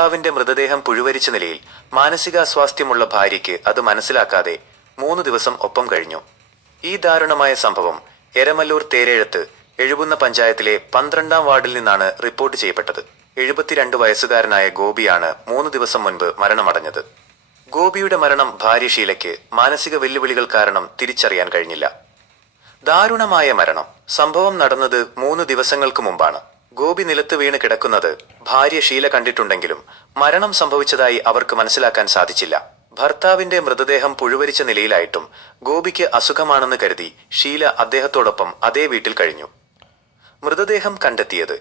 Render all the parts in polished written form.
ഭർത്താവിന്റെ മൃതദേഹം പുഴുവരിച്ച നിലയിൽ മാനസികാസ്വാസ്ഥ്യമുള്ള ഭാര്യയ്ക്ക് അത് മനസ്സിലാക്കാതെ 3 ദിവസം ഒപ്പം കഴിഞ്ഞു. ഈ ദാരുണമായ സംഭവം എരമല്ലൂർ തേരേഴത്ത് എഴുകുന്ന പഞ്ചായത്തിലെ 12ാം വാർഡിൽ നിന്നാണ് റിപ്പോർട്ട് ചെയ്യപ്പെട്ടത്. 72 വയസ്സുകാരനായ ഗോപിയാണ് 3 ദിവസം മുൻപ് മരണമടഞ്ഞത്. ഗോപിയുടെ മരണം ഭാര്യ ഷീലയ്ക്ക് മാനസിക വെല്ലുവിളികൾ കാരണം തിരിച്ചറിയാൻ കഴിഞ്ഞില്ല. ദാരുണമായ മരണം. സംഭവം നടന്നത് 3 ദിവസങ്ങൾക്ക് മുമ്പാണ്. ഗോപി നിലത്ത് വീണ് കിടക്കുന്നത് ഭാര്യ ഷീല കണ്ടിട്ടുണ്ടെങ്കിലും മരണം സംഭവിച്ചതായി അവർക്ക് മനസ്സിലാക്കാൻ സാധിച്ചില്ല. ഭർത്താവിന്റെ മൃതദേഹം പുഴുവരിച്ച നിലയിലായിട്ടും ഗോപിക്ക് അസുഖമാണെന്ന് കരുതി ഷീല അദ്ദേഹത്തോടൊപ്പം അതേ വീട്ടിൽ കഴിഞ്ഞു. മൃതദേഹം കണ്ടെത്തിയത്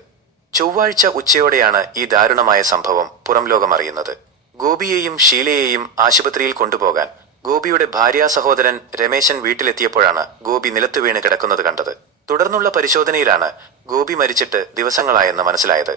ചൊവ്വാഴ്ച ഉച്ചയോടെയാണ്. ഈ ദാരുണമായ സംഭവം പുറം ലോകമറിയുന്നത്. ഗോപിയെയും ഷീലയെയും ആശുപത്രിയിൽ കൊണ്ടുപോകാൻ ഗോപിയുടെ ഭാര്യാ സഹോദരൻ രമേശൻ വീട്ടിലെത്തിയപ്പോഴാണ് ഗോപി നിലത്ത് വീണ് കിടക്കുന്നത് കണ്ടത്. തുടർന്നുള്ള പരിശോധനയിലാണ് ഗോപി മരിച്ചിട്ട് ദിവസങ്ങളായെന്ന് മനസ്സിലായത്.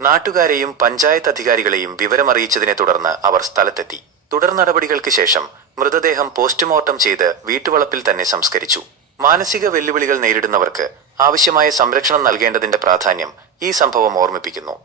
നാട്ടുകാരെയും പഞ്ചായത്ത് അധികാരികളെയും വിവരമറിയിച്ചതിനെ തുടർന്ന് അവർ സ്ഥലത്തെത്തി. തുടർ നടപടികൾക്ക് ശേഷം മൃതദേഹം പോസ്റ്റ്മോർട്ടം ചെയ്ത് വീട്ടുവളപ്പിൽ തന്നെ സംസ്കരിച്ചു. മാനസിക വെല്ലുവിളികൾ നേരിടുന്നവർക്ക് ആവശ്യമായ സംരക്ഷണം നൽകേണ്ടതിന്റെ പ്രാധാന്യം ഈ സംഭവം ഓർമ്മിപ്പിക്കുന്നു.